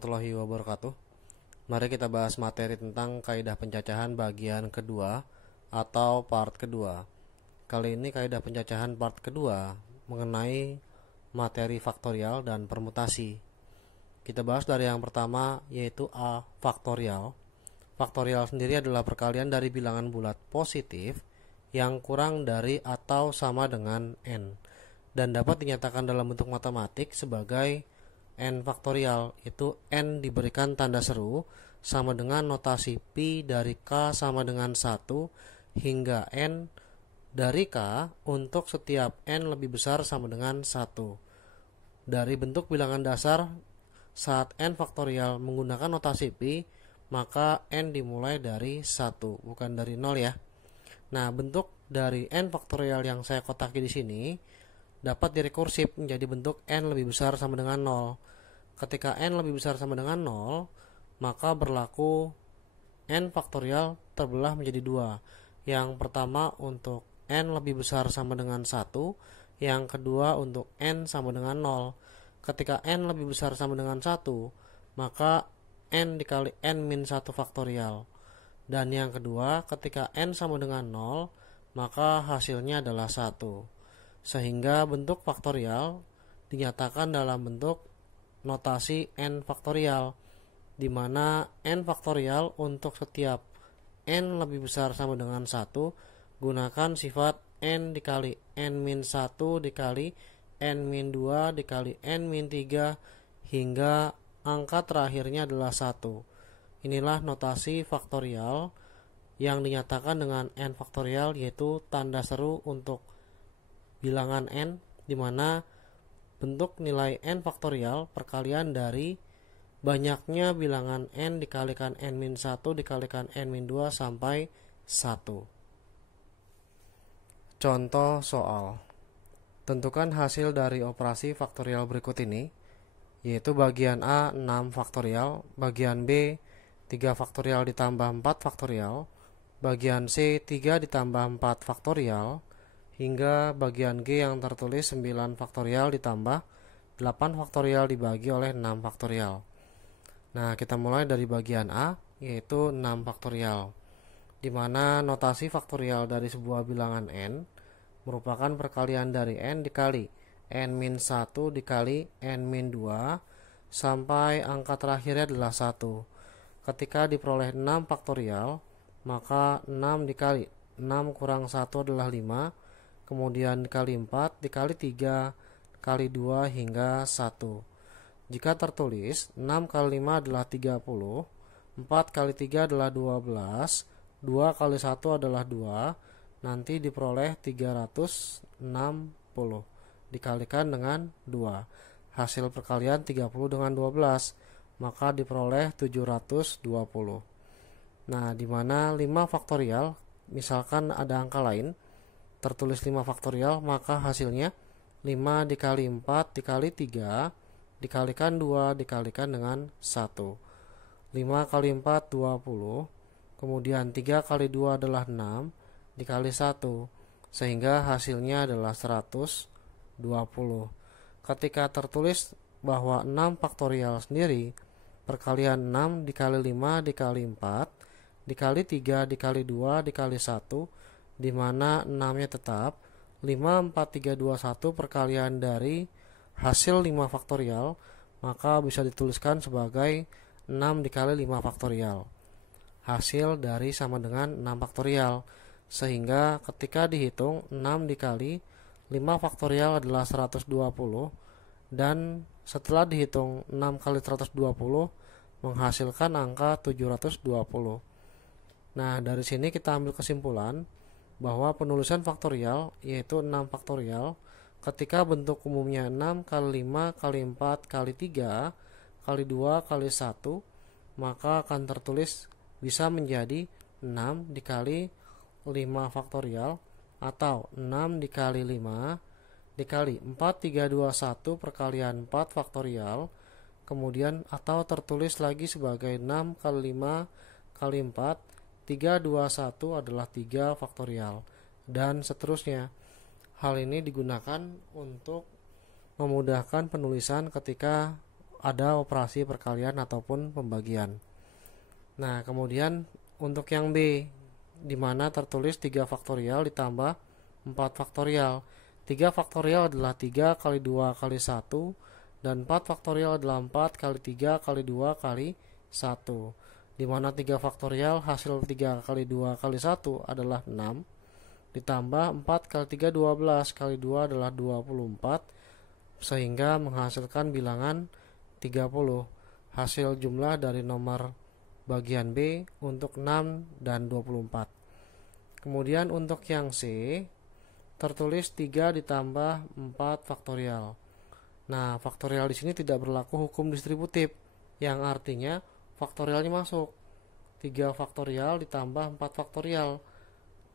warahmatullahi wabarakatuh. Mari kita bahas materi tentang kaidah pencacahan bagian kedua atau part kedua. Kali ini kaidah pencacahan part kedua mengenai materi faktorial dan permutasi. Kita bahas dari yang pertama, yaitu A faktorial. Faktorial sendiri adalah perkalian dari bilangan bulat positif yang kurang dari atau sama dengan n, dan dapat dinyatakan dalam bentuk matematik sebagai n faktorial, itu n diberikan tanda seru sama dengan notasi pi dari k sama dengan 1 hingga n dari k untuk setiap n lebih besar sama dengan 1. Dari bentuk bilangan dasar saat n faktorial menggunakan notasi pi, maka n dimulai dari 1, bukan dari 0 ya. Nah, bentuk dari n faktorial yang saya kotaki di sini dapat direkursif menjadi bentuk n lebih besar sama dengan 0. Ketika n lebih besar sama dengan 0, maka berlaku n faktorial terbelah menjadi 2. Yang pertama untuk n lebih besar sama dengan 1, yang kedua untuk n sama dengan 0. Ketika n lebih besar sama dengan 1, maka n dikali n min 1 faktorial. Dan yang kedua, ketika n sama dengan 0, maka hasilnya adalah 1. Sehingga bentuk faktorial dinyatakan dalam bentuk notasi n faktorial, di mana n faktorial untuk setiap n lebih besar sama dengan 1 gunakan sifat n dikali n min 1 dikali n min 2 dikali n min 3 hingga angka terakhirnya adalah 1. Inilah notasi faktorial yang dinyatakan dengan n faktorial, yaitu tanda seru untuk bilangan n, di mana bentuk nilai n faktorial perkalian dari banyaknya bilangan n dikalikan n min 1 dikalikan n min 2 sampai 1. Contoh soal. Tentukan hasil dari operasi faktorial berikut ini, yaitu bagian A 6 faktorial, bagian B 3 faktorial ditambah 4 faktorial, bagian C 3 ditambah 4 faktorial, hingga bagian G yang tertulis 9 faktorial ditambah 8 faktorial dibagi oleh 6 faktorial. Nah, kita mulai dari bagian A, yaitu 6 faktorial, di mana notasi faktorial dari sebuah bilangan n merupakan perkalian dari n dikali n min 1 dikali n min 2 sampai angka terakhirnya adalah 1. Ketika diperoleh 6 faktorial, maka 6 dikali 6 kurang 1 adalah 5, kemudian dikali 4, dikali 3, kali 2 hingga 1. Jika tertulis 6 kali 5 adalah 30, 4 kali 3 adalah 12, 2 kali 1 adalah 2, nanti diperoleh 360 dikalikan dengan 2. Hasil perkalian 30 dengan 12, maka diperoleh 720. Nah, di mana 5 faktorial, misalkan ada angka lain tertulis 5 faktorial, maka hasilnya 5 dikali 4 dikali 3 dikalikan 2 dikalikan dengan 1. 5 kali 4 20, kemudian 3 kali 2 adalah 6 dikali 1, sehingga hasilnya adalah 120. Ketika tertulis bahwa 6 faktorial sendiri perkalian 6 dikali 5 dikali 4 dikali 3 dikali 2 dikali 1, di mana 6-nya tetap 5, 4, 3, 2, 1 perkalian dari hasil 5 faktorial, maka bisa dituliskan sebagai 6 dikali 5 faktorial. Hasil dari sama dengan 6 faktorial, sehingga ketika dihitung 6 dikali 5 faktorial adalah 120, dan setelah dihitung 6 kali 120 menghasilkan angka 720. Nah, dari sini kita ambil kesimpulan bahwa penulisan faktorial, yaitu 6 faktorial, ketika bentuk umumnya 6 kali 5 kali 4 kali 3 kali 2 kali 1, maka akan tertulis bisa menjadi 6 dikali 5 faktorial atau 6 dikali 5 dikali 4, 3, 2, 1 perkalian 4 faktorial, kemudian atau tertulis lagi sebagai 6 kali 5 kali 4 3, 2, 1 adalah 3 faktorial, dan seterusnya. Hal ini digunakan untuk memudahkan penulisan ketika ada operasi perkalian ataupun pembagian. Nah, kemudian untuk yang B, di mana tertulis 3 faktorial ditambah 4 faktorial. 3 faktorial adalah 3 kali 2 kali 1, dan 4 faktorial adalah 4 kali 3 kali 2 kali 1. Di mana 3 faktorial hasil 3 kali 2 kali 1 adalah 6, ditambah 4 kali 3 12 kali 2 adalah 24, sehingga menghasilkan bilangan 30. Hasil jumlah dari nomor bagian B untuk 6 dan 24. Kemudian untuk yang C tertulis 3 ditambah 4 faktorial. Nah, faktorial di sini tidak berlaku hukum distributif, yang artinya faktorialnya masuk. 3 faktorial ditambah 4 faktorial.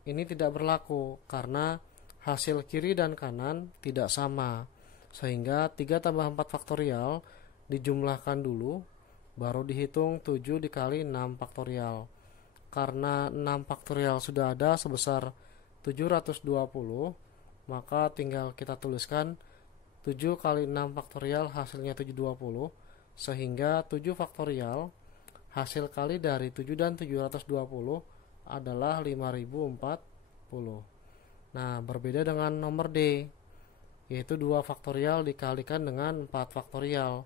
Ini tidak berlaku karena hasil kiri dan kanan tidak sama. Sehingga 3 tambah 4 faktorial dijumlahkan dulu, baru dihitung 7 dikali 6 faktorial. Karena 6 faktorial sudah ada sebesar 720, maka tinggal kita tuliskan 7 kali 6 faktorial hasilnya 720, sehingga 7 faktorial hasil kali dari 7 dan 720 adalah 5040. Nah, berbeda dengan nomor D, yaitu 2 faktorial dikalikan dengan 4 faktorial.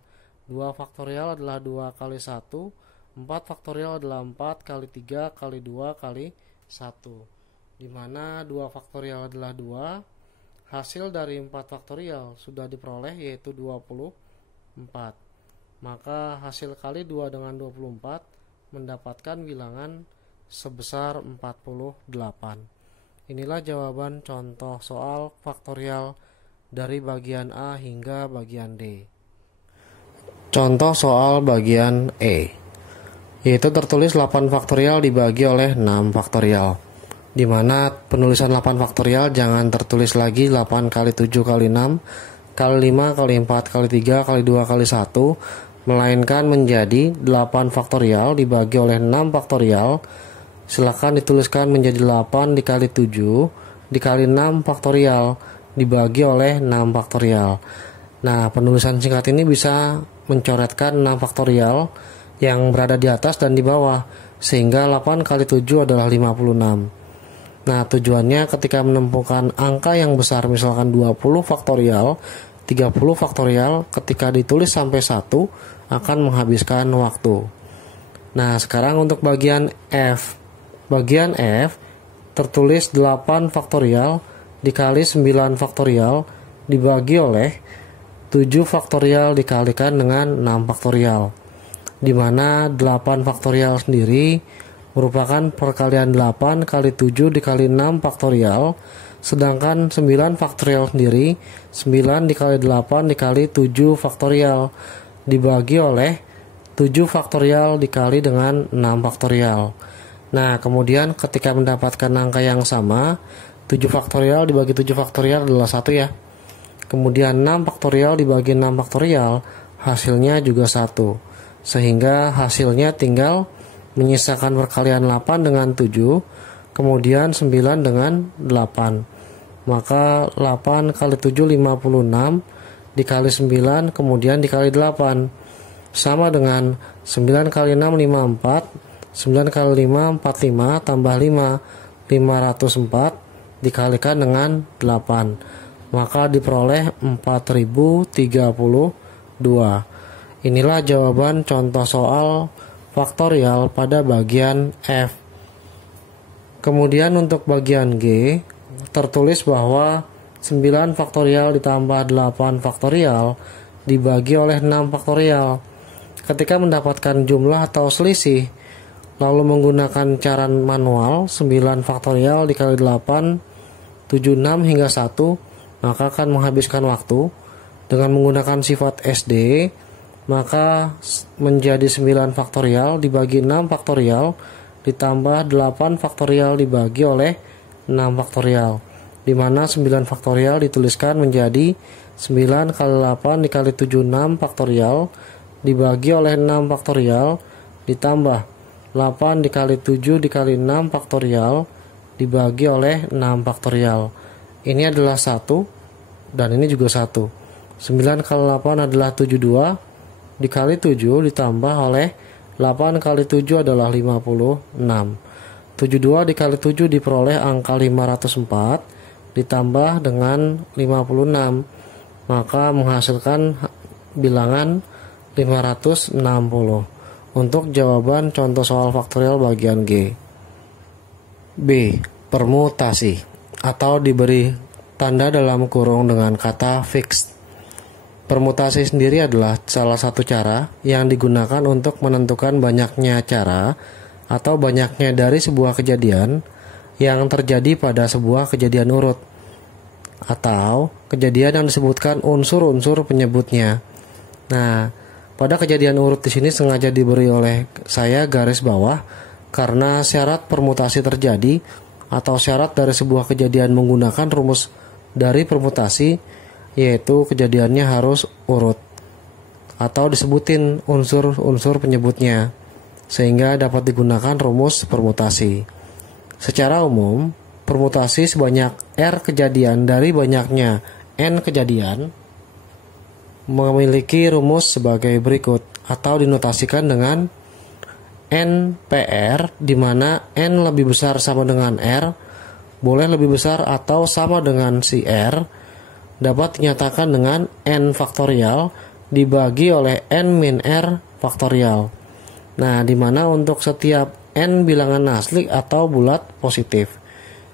2 faktorial adalah 2 kali 1, 4 faktorial adalah 4 kali 3 kali 2 kali 1, dimana 2 faktorial adalah 2, hasil dari 4 faktorial sudah diperoleh yaitu 24, maka hasil kali 2 dengan 24 mendapatkan bilangan sebesar 48. Inilah jawaban contoh soal faktorial dari bagian A hingga bagian D. Contoh soal bagian E, yaitu tertulis 8 faktorial dibagi oleh 6 faktorial, di mana penulisan 8 faktorial jangan tertulis lagi 8 kali 7 kali 6 kali 5 kali 4 kali 3 kali 2 kali 1, melainkan menjadi 8 faktorial dibagi oleh 6 faktorial. Silakan dituliskan menjadi 8 dikali 7 dikali 6 faktorial dibagi oleh 6 faktorial. Nah, penulisan singkat ini bisa mencoretkan 6 faktorial yang berada di atas dan di bawah, sehingga 8 kali 7 adalah 56. Nah, tujuannya ketika menemukan angka yang besar, misalkan 20 faktorial, 30 faktorial, ketika ditulis sampai 1 akan menghabiskan waktu. Nah, sekarang untuk bagian F. Bagian F tertulis 8 faktorial dikali 9 faktorial dibagi oleh 7 faktorial dikalikan dengan 6 faktorial, di mana 8 faktorial sendiri merupakan perkalian 8 kali 7 dikali 6 faktorial, sedangkan 9 faktorial sendiri 9 dikali 8 dikali 7 faktorial dibagi oleh 7 faktorial dikali dengan 6 faktorial. Nah, kemudian ketika mendapatkan angka yang sama, 7 faktorial dibagi 7 faktorial adalah 1 ya. Kemudian 6 faktorial dibagi 6 faktorial hasilnya juga 1. Sehingga hasilnya tinggal menyisakan perkalian 8 dengan 7, kemudian 9 dengan 8. Maka 8 kali 7 56 dikali 9 kemudian dikali 8 sama dengan 9 kali 6 54, 9 kali 5 45 tambah 5 504 dikalikan dengan 8, maka diperoleh 4032. Inilah jawaban contoh soal faktorial pada bagian F. Kemudian untuk bagian G tertulis bahwa 9 faktorial ditambah 8 faktorial dibagi oleh 6 faktorial. Ketika mendapatkan jumlah atau selisih, lalu menggunakan cara manual 9 faktorial dikali 8 76 hingga 1, maka akan menghabiskan waktu. Dengan menggunakan sifat SD, maka menjadi 9 faktorial dibagi 6 faktorial ditambah 8 faktorial dibagi oleh 6 faktorial, di mana 9 faktorial dituliskan menjadi 9 kali 8 dikali 76 faktorial dibagi oleh 6 faktorial ditambah 8 dikali 7 dikali 6 faktorial dibagi oleh 6 faktorial. Ini adalah 1 dan ini juga 1. 9 kali 8 adalah 72, dikali 7 ditambah oleh 8 kali 7 adalah 56. 72 dikali 7 diperoleh angka 504 ditambah dengan 56, maka menghasilkan bilangan 560 untuk jawaban contoh soal faktorial bagian G. B. Permutasi atau diberi tanda dalam kurung dengan kata fixed. Permutasi sendiri adalah salah satu cara yang digunakan untuk menentukan banyaknya cara atau banyaknya dari sebuah kejadian yang terjadi pada sebuah kejadian urut atau kejadian yang disebutkan unsur-unsur penyebutnya. Nah, pada kejadian urut di sini sengaja diberi oleh saya garis bawah karena syarat permutasi terjadi atau syarat dari sebuah kejadian menggunakan rumus dari permutasi, yaitu kejadiannya harus urut atau disebutin unsur-unsur penyebutnya sehingga dapat digunakan rumus permutasi. Secara umum, permutasi sebanyak R kejadian dari banyaknya N kejadian memiliki rumus sebagai berikut atau dinotasikan dengan NPR, di mana N lebih besar sama dengan R, boleh lebih besar atau sama dengan si R, dapat dinyatakan dengan N faktorial dibagi oleh N min R faktorial. Nah, di mana untuk setiap N bilangan asli atau bulat positif.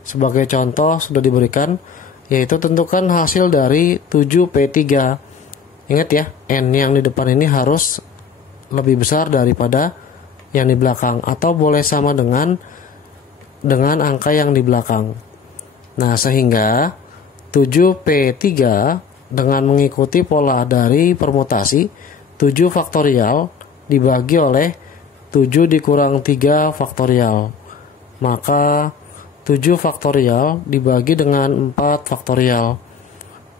Sebagai contoh sudah diberikan, yaitu tentukan hasil dari 7P3. Ingat ya, N yang di depan ini harus lebih besar daripada yang di belakang atau boleh sama dengan angka yang di belakang. Nah, sehingga 7P3 dengan mengikuti pola dari permutasi 7 faktorial dibagi oleh 7 dikurang 3 faktorial. Maka 7 faktorial dibagi dengan 4 faktorial.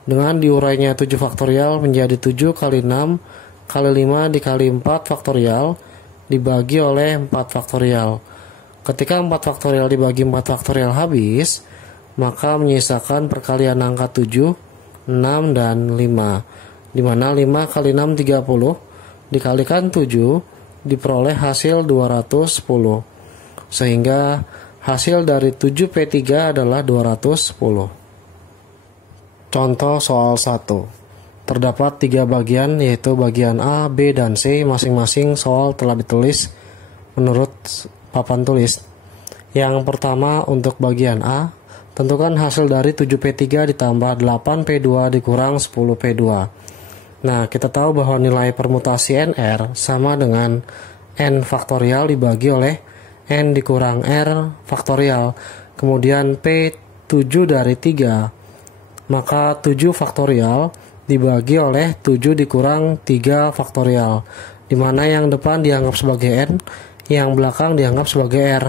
Dengan diurainya 7 faktorial menjadi 7 kali 6 kali 5 dikali 4 faktorial dibagi oleh 4 faktorial. Ketika 4 faktorial dibagi 4 faktorial habis, maka menyisakan perkalian angka 7, 6, dan 5. Di mana 5 kali 6 30 dikalikan 7 diperoleh hasil 210. Sehingga hasil dari 7P3 adalah 210. Contoh soal 1. Terdapat 3 bagian, yaitu bagian A, B, dan C. Masing-masing soal telah ditulis menurut papan tulis. Yang pertama untuk bagian A, tentukan hasil dari 7P3 ditambah 8P2 dikurang 10P2. Nah, kita tahu bahwa nilai permutasi NR sama dengan N faktorial dibagi oleh N dikurang R faktorial. Kemudian P7 dari 3. Maka 7 faktorial dibagi oleh 7 dikurang 3 faktorial. Dimana yang depan dianggap sebagai N, yang belakang dianggap sebagai R.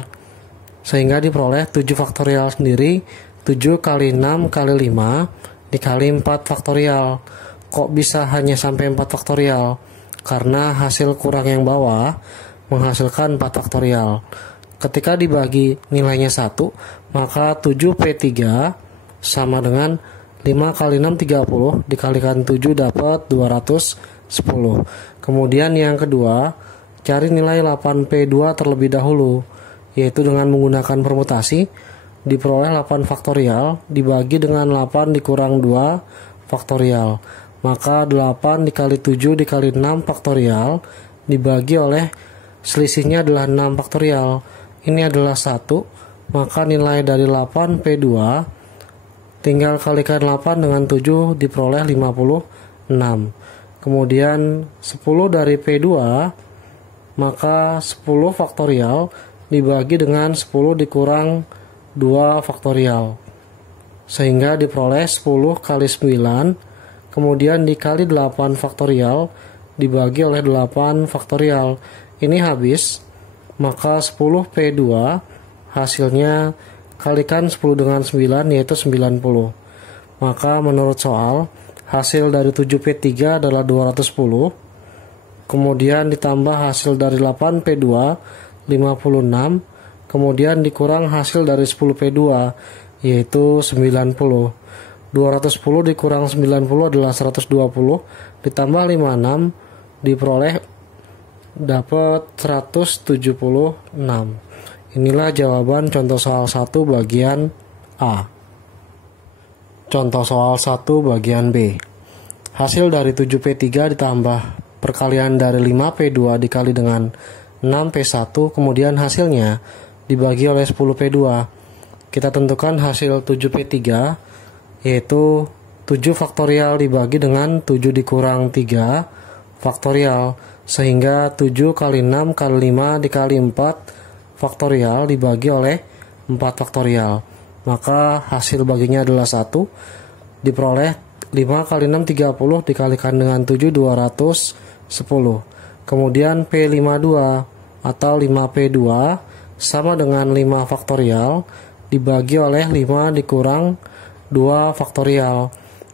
Sehingga diperoleh 7 faktorial sendiri 7 kali 6 kali 5 dikali 4 faktorial. Kok bisa hanya sampai 4 faktorial? Karena hasil kurang yang bawah menghasilkan 4 faktorial. Ketika dibagi nilainya 1, maka 7P3 sama dengan 5 kali 6 30 dikalikan 7 dapat 210. Kemudian yang kedua, cari nilai 8P2 terlebih dahulu, yaitu dengan menggunakan permutasi diperoleh 8 faktorial dibagi dengan 8 dikurang 2 faktorial. Maka 8 dikali 7 dikali 6 faktorial dibagi oleh selisihnya adalah 6 faktorial. Ini adalah 1, maka nilai dari 8P2 tinggal kalikan 8 dengan 7 diperoleh 56. Kemudian 10 dari P2, maka 10 faktorial dibagi dengan 10 dikurang 2 faktorial. Sehingga diperoleh 10 kali 9, kemudian dikali 8 faktorial dibagi oleh 8 faktorial. Ini habis, maka 10P2 hasilnya kalikan 10 dengan 9 yaitu 90. Maka menurut soal, hasil dari 7P3 adalah 210. Kemudian ditambah hasil dari 8P2 56. Kemudian dikurang hasil dari 10P2 yaitu 90. 210 dikurang 90 adalah 120, ditambah 56 diperoleh dapat 176. Inilah jawaban contoh soal 1 bagian A. Contoh soal 1 bagian B. Hasil dari 7P3 ditambah perkalian dari 5P2 dikali dengan 6P1, kemudian hasilnya dibagi oleh 10P2. Kita tentukan hasil 7P3, yaitu 7 faktorial dibagi dengan 7 dikurang 3 faktorial, sehingga 7 kali 6 kali 5 dikali 4 faktorial dibagi oleh 4 faktorial. Maka hasil baginya adalah 1, diperoleh 5 kali 6 30 dikalikan dengan 7 210. Kemudian P52 atau 5P2 sama dengan 5 faktorial dibagi oleh 5 dikurang 2 faktorial.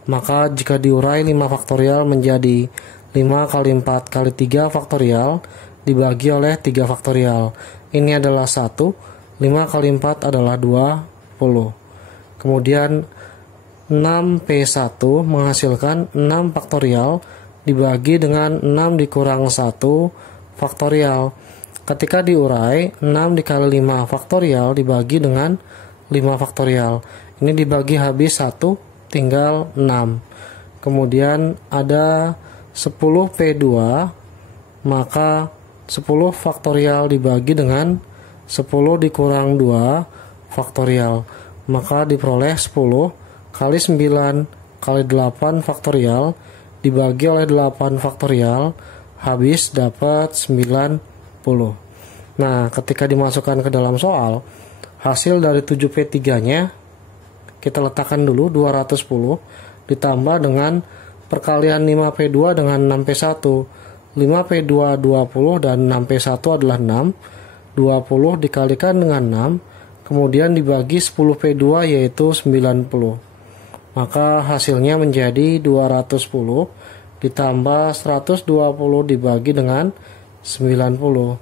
Maka jika diurai 5 faktorial menjadi 5 kali 4 kali 3 faktorial dibagi oleh 3 faktorial. Ini adalah 1, 5 kali 4 adalah 20. Kemudian 6P1 menghasilkan 6 faktorial dibagi dengan 6 dikurang 1 faktorial. Ketika diurai, 6 dikali 5 faktorial dibagi dengan 5 faktorial. Ini dibagi habis 1, tinggal 6. Kemudian ada 10P2, maka 10 faktorial dibagi dengan 10 dikurang 2 faktorial. Maka diperoleh 10 kali 9 kali 8 faktorial dibagi oleh 8 faktorial, habis dapat 90. Nah, ketika dimasukkan ke dalam soal, hasil dari 7P3-nya kita letakkan dulu 210 ditambah dengan perkalian 5P2 dengan 6P1. 5P2 20 dan 6P1 adalah 6. 20 dikalikan dengan 6, kemudian dibagi 10P2 yaitu 90. Maka hasilnya menjadi 210 ditambah 120 dibagi dengan 90.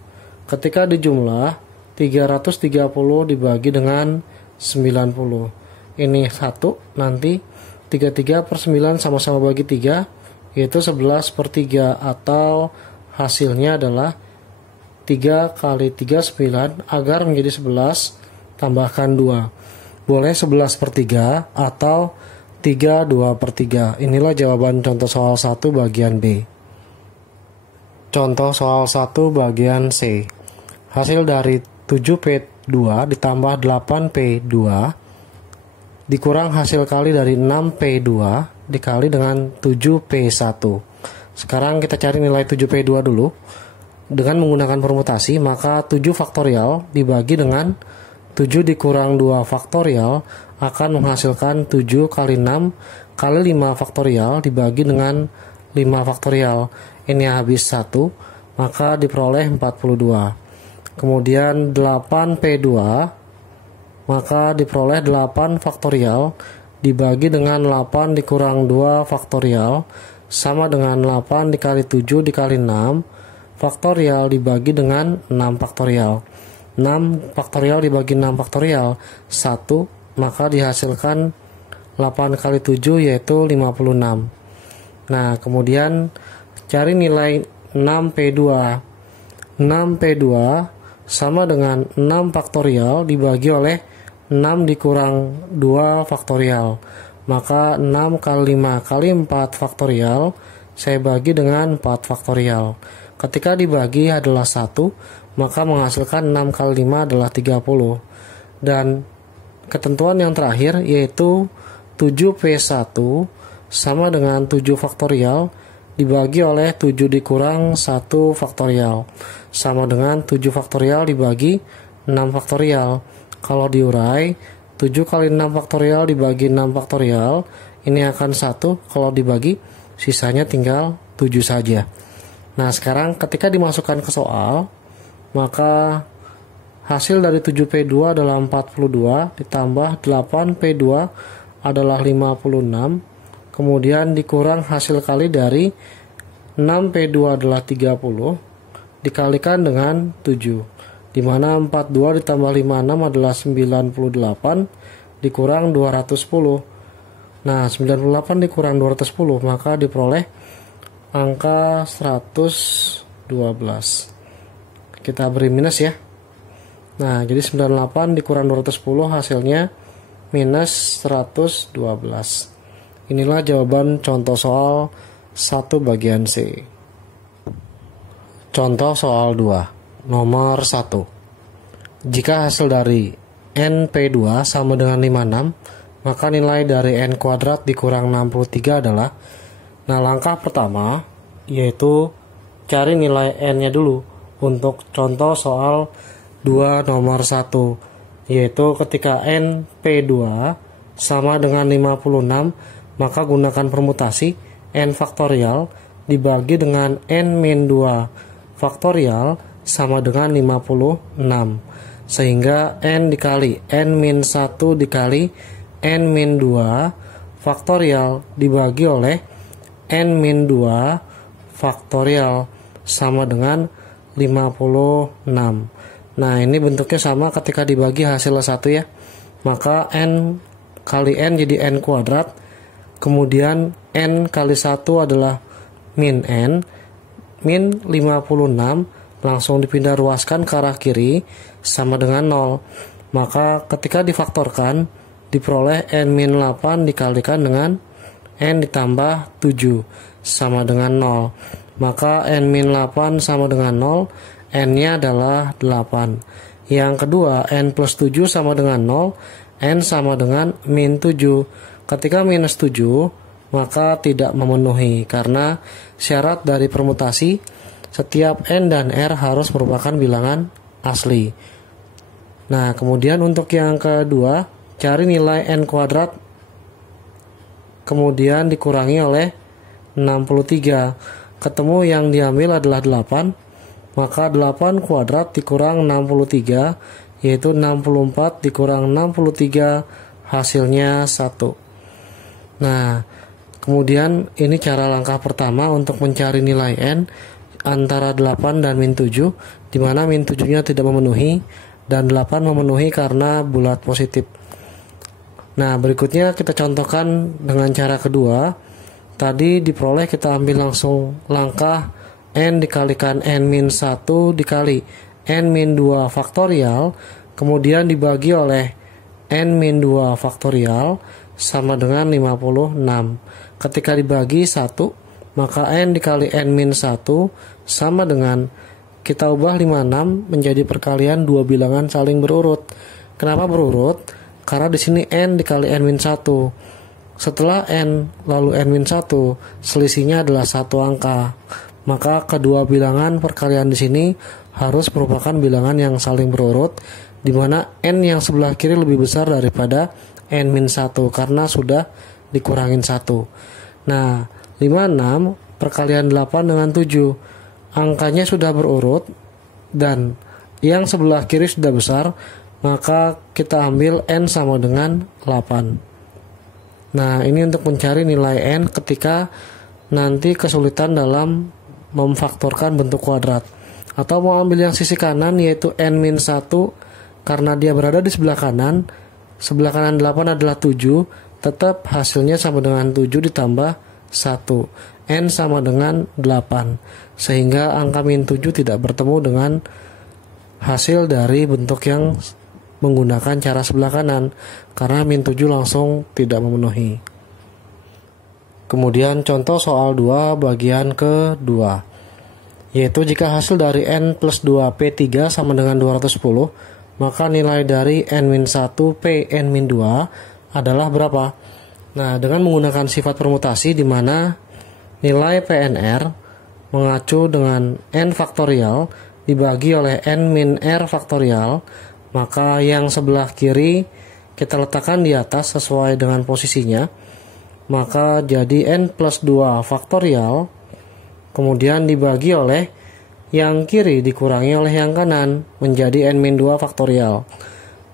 Ketika dijumlah, 330 dibagi dengan 90. Ini 1, nanti 33/9 sama-sama bagi 3, yaitu 11/3, atau hasilnya adalah 3 kali 3 9, agar menjadi 11 tambahkan 2. Boleh 11/3 atau 3 2/3. Inilah jawaban contoh soal 1 bagian B. Contoh soal 1 bagian C. Hasil dari 7P2 ditambah 8P2 dikurang hasil kali dari 6P2 dikali dengan 7P1. Sekarang kita cari nilai 7P2 dulu. Dengan menggunakan permutasi, maka 7 faktorial dibagi dengan 7 dikurang 2 faktorial akan menghasilkan 7 kali 6 kali 5 faktorial dibagi dengan 5 faktorial. Ini habis 1, maka diperoleh 42. Kemudian 8P2, maka diperoleh 8 faktorial dibagi dengan 8 dikurang 2 faktorial sama dengan 8 dikali 7 dikali 6 faktorial dibagi dengan 6 faktorial. 6 faktorial dibagi 6 faktorial 1, maka dihasilkan 8 kali 7 yaitu 56. Nah, kemudian cari nilai 6P2. 6P2 sama dengan 6 faktorial dibagi oleh 6 dikurang 2 faktorial. Maka 6 kali 5 kali 4 faktorial saya bagi dengan 4 faktorial. Ketika dibagi adalah 1, maka menghasilkan 6 kali 5 adalah 30. Dan ketentuan yang terakhir yaitu 7P1 sama dengan 7 faktorial dibagi oleh 7 dikurang 1 faktorial sama dengan 7 faktorial dibagi 6 faktorial. Kalau diurai, 7 kali 6 faktorial dibagi 6 faktorial ini akan 1. Kalau dibagi, sisanya tinggal 7 saja. Nah, sekarang ketika dimasukkan ke soal, maka hasil dari 7P2 adalah 42 ditambah 8P2 adalah 56. Kemudian dikurang hasil kali dari 6P2 adalah 30 dikalikan dengan 7, di mana 42 ditambah 56 adalah 98 dikurang 210. Nah, 98 dikurang 210 maka diperoleh angka 112. Kita beri minus ya. Nah, jadi 98 dikurang 210 hasilnya minus 112. Inilah jawaban contoh soal 1 bagian C. Contoh soal 2. Nomor 1. Jika hasil dari NP2 sama dengan 56, maka nilai dari N kuadrat dikurang 63 adalah. Nah, langkah pertama yaitu cari nilai N-nya dulu untuk contoh soal 2 nomor 1, yaitu ketika NP2 sama dengan 56, maka gunakan permutasi N faktorial dibagi dengan N-2 faktorial sama dengan 56, sehingga N dikali N-1 dikali N-2 faktorial dibagi oleh N-2 faktorial sama dengan 56. Nah, ini bentuknya sama ketika dibagi hasilnya 1 ya. Maka N kali N jadi N kuadrat. Kemudian N kali 1 adalah min N. Min 56 langsung dipindah ruaskan ke arah kiri sama dengan 0. Maka ketika difaktorkan diperoleh N-8 dikalikan dengan N ditambah 7 sama dengan 0. Maka N-8 sama dengan 0. N-nya adalah 8. Yang kedua, N plus 7 sama dengan 0. N sama dengan min 7. Ketika minus 7, maka tidak memenuhi karena syarat dari permutasi setiap N dan R harus merupakan bilangan asli. Nah, kemudian untuk yang kedua, cari nilai N kuadrat kemudian dikurangi oleh 63. Ketemu yang diambil adalah 8. Maka 8 kuadrat dikurang 63, yaitu 64 dikurang 63, hasilnya 1. Nah, kemudian ini cara langkah pertama untuk mencari nilai N antara 8 dan min 7, di mana min 7-nya tidak memenuhi dan 8 memenuhi karena bulat positif. Nah, berikutnya kita contohkan dengan cara kedua. Tadi diperoleh, kita ambil langsung langkah N dikalikan N-1 dikali N-2 faktorial, kemudian dibagi oleh N-2 faktorial sama dengan 56. Ketika dibagi 1, maka N dikali N-1 sama dengan, kita ubah 56 menjadi perkalian dua bilangan saling berurut. Kenapa berurut? Karena di sini N dikali N-1. Setelah N lalu N-1, selisihnya adalah 1 angka. Maka kedua bilangan perkalian di sini harus merupakan bilangan yang saling berurut, di mana N yang sebelah kiri lebih besar daripada N-1 karena sudah dikurangin 1. Nah, 56 perkalian 8 dengan 7. Angkanya sudah berurut dan yang sebelah kiri sudah besar, maka kita ambil N sama dengan 8. Nah, ini untuk mencari nilai N ketika nanti kesulitan dalam memfaktorkan bentuk kuadrat. Atau mau ambil yang sisi kanan yaitu N-1, karena dia berada di sebelah kanan 8 adalah 7, tetap hasilnya sama dengan 7 ditambah 1. N sama dengan 8, sehingga angka min 7 tidak bertemu dengan hasil dari bentuk yang menggunakan cara sebelah kanan, karena min 7 langsung tidak memenuhi. Kemudian contoh soal 2 bagian kedua, yaitu jika hasil dari N plus 2 P3 sama dengan 210, maka nilai dari N-1 P N-2 adalah berapa? Nah, dengan menggunakan sifat permutasi di mana nilai PNR mengacu dengan N faktorial dibagi oleh N min R faktorial, maka yang sebelah kiri kita letakkan di atas sesuai dengan posisinya. Maka jadi N plus 2 faktorial, kemudian dibagi oleh yang kiri dikurangi oleh yang kanan menjadi N-2 faktorial.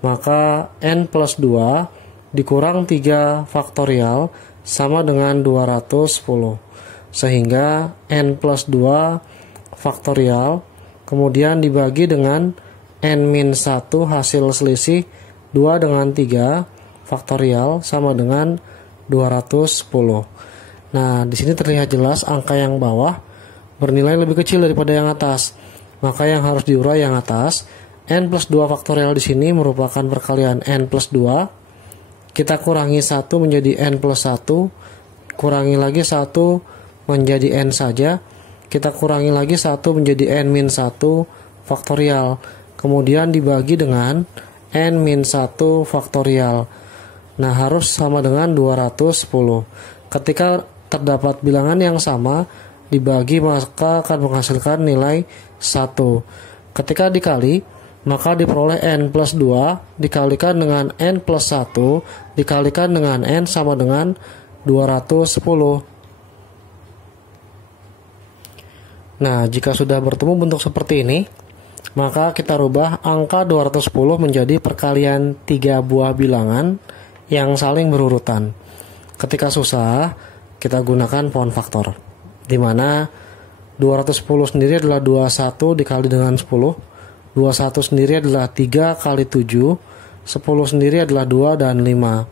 Maka N plus 2 dikurang 3 faktorial sama dengan 210. Sehingga N plus 2 faktorial kemudian dibagi dengan N-1 hasil selisih 2 dengan 3 faktorial sama dengan 210. Nah, di sini terlihat jelas angka yang bawah bernilai lebih kecil daripada yang atas. Maka yang harus diurai yang atas. N plus 2 faktorial di sini merupakan perkalian N plus 2. Kita kurangi 1 menjadi N plus 1. Kurangi lagi 1 menjadi N saja. Kita kurangi lagi 1 menjadi N min 1 faktorial. Kemudian dibagi dengan N min 1 faktorial. Nah, harus sama dengan 210. Ketika terdapat bilangan yang sama, dibagi maka akan menghasilkan nilai 1. Ketika dikali, maka diperoleh N plus 2 dikalikan dengan N plus 1 dikalikan dengan N sama dengan 210. Nah, jika sudah bertemu bentuk seperti ini, maka kita rubah angka 210 menjadi perkalian 3 buah bilangan yang saling berurutan. Ketika susah, kita gunakan pohon faktor, di mana 210 sendiri adalah 21 dikali dengan 10. 21 sendiri adalah 3 kali 7, 10 sendiri adalah 2 dan 5.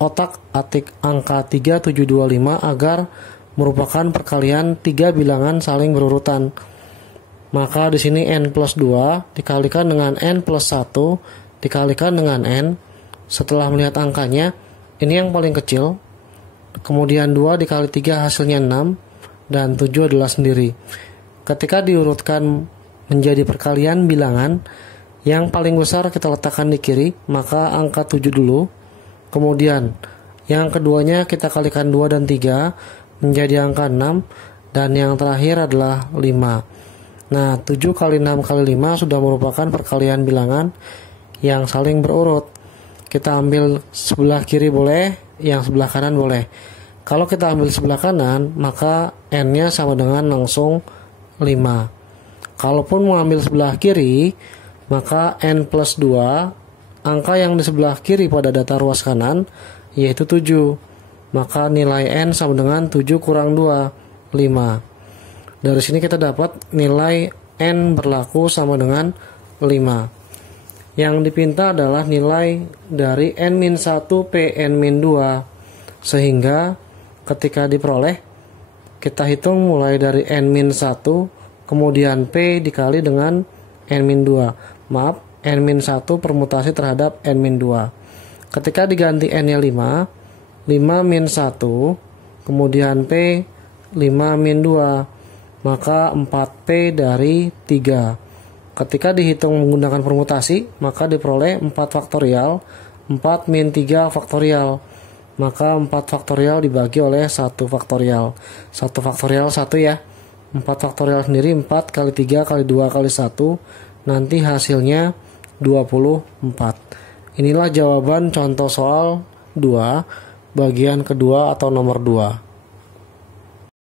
Otak-atik angka 3725 agar merupakan perkalian 3 bilangan saling berurutan. Maka di sini N plus 2 dikalikan dengan N plus 1 dikalikan dengan N. Setelah melihat angkanya, ini yang paling kecil. Kemudian 2 dikali 3 hasilnya 6 dan 7 adalah sendiri. Ketika diurutkan menjadi perkalian bilangan, yang paling besar kita letakkan di kiri, maka angka 7 dulu. Kemudian yang keduanya kita kalikan 2 dan 3 menjadi angka 6, dan yang terakhir adalah 5. Nah, 7 kali 6 kali 5 sudah merupakan perkalian bilangan yang saling berurut. Kita ambil sebelah kiri boleh, yang sebelah kanan boleh. Kalau kita ambil sebelah kanan, maka N-nya sama dengan langsung 5. Kalaupun mengambil sebelah kiri, maka N plus 2, angka yang di sebelah kiri pada data ruas kanan, yaitu 7. Maka nilai N sama dengan 7 kurang 2, 5. Dari sini kita dapat nilai N berlaku sama dengan 5. Yang dipinta adalah nilai dari N-1 P N-2. Sehingga ketika diperoleh, kita hitung mulai dari N-1, kemudian P dikali dengan N-2. Maaf, N-1 permutasi terhadap N-2. Ketika diganti N-nya 5, 5 min 1, kemudian P 5 min 2, maka 4P dari 3. Ketika dihitung menggunakan permutasi, maka diperoleh 4 faktorial, 4 min 3 faktorial. Maka 4 faktorial dibagi oleh 1 faktorial. 1 faktorial 1 ya. 4 faktorial sendiri 4 kali 3 kali 2 kali 1. Nanti hasilnya 24. Inilah jawaban contoh soal 2, bagian kedua atau nomor 2.